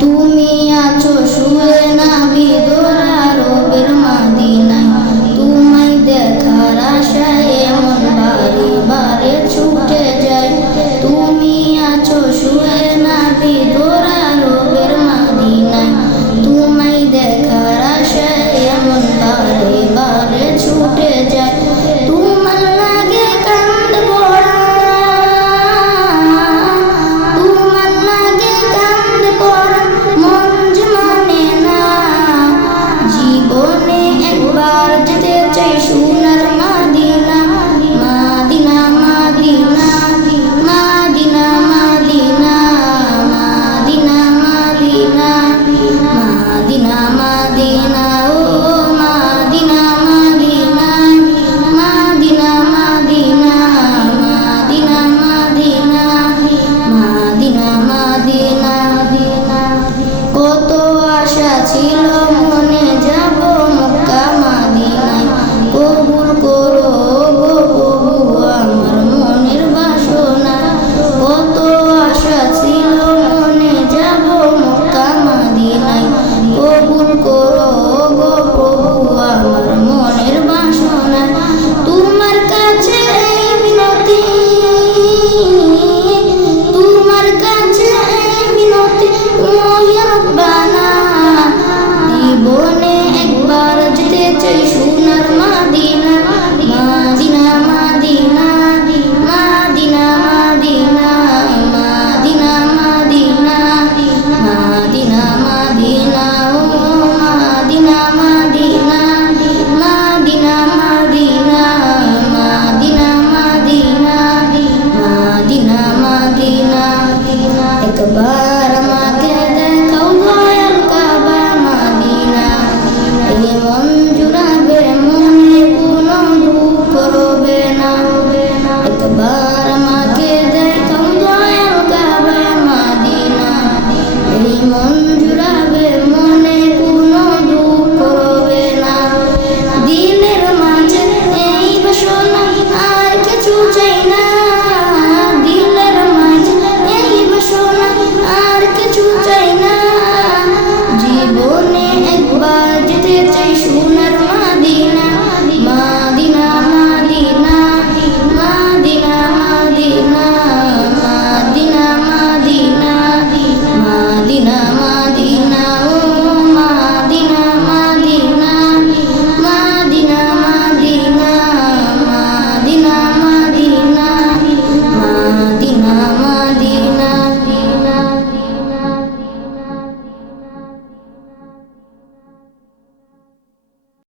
তুমি আছো শুয়ে নাবি দোরা রবের মাদিনায়, তোমায় দেখার আশায় মন বারে বারে ছুটে যায়। তুমি আছো শুয়ে নাবি দোরা রবের মাদিনায়, তোমায় দেখার আশায় মন বারে বারে ছুটে যায়। তোমার লাগে কান্দ পড়া, তোমার লাগে কান্দ পড়া মন যে মানে না। জীবনে একবার যেতে চাই সোনার মাদিনা, মাদিনা মাদিনা মাদিনা মাদিনা মাদিনা মাদিনা মাদিনা মাদিনা ও মাদিনা মাদিনা মাদিনা মাদিনা মাদিনা মাদিনা মাদিনা মাদিনা। কত আশা ছিল মনে যাব মক্কা মাদিনায়, কবুল করো গো প্রভু আমার মনের বাসনা। কত আশা ছিল মনে যাব মক্কা মাদিনায়, কবুল করো গো প্রভু আমার মনের বাসনা। তোমার কাছে এই মিনতি, তোমার কাছে এই মিনতি ওয়া রব্বানা। জীবনে একবার যেতে চাই সোনার মাদিনা, মাদিনা মাদিনা মাদিনা মাদিনা মাদিনা মাদিনা মাদিনা মাদিনা ও মাদিনা মাদিনা মাদিনা মাদিনা মাদিনা মাদিনা মাদিনা মাদিনা। একবার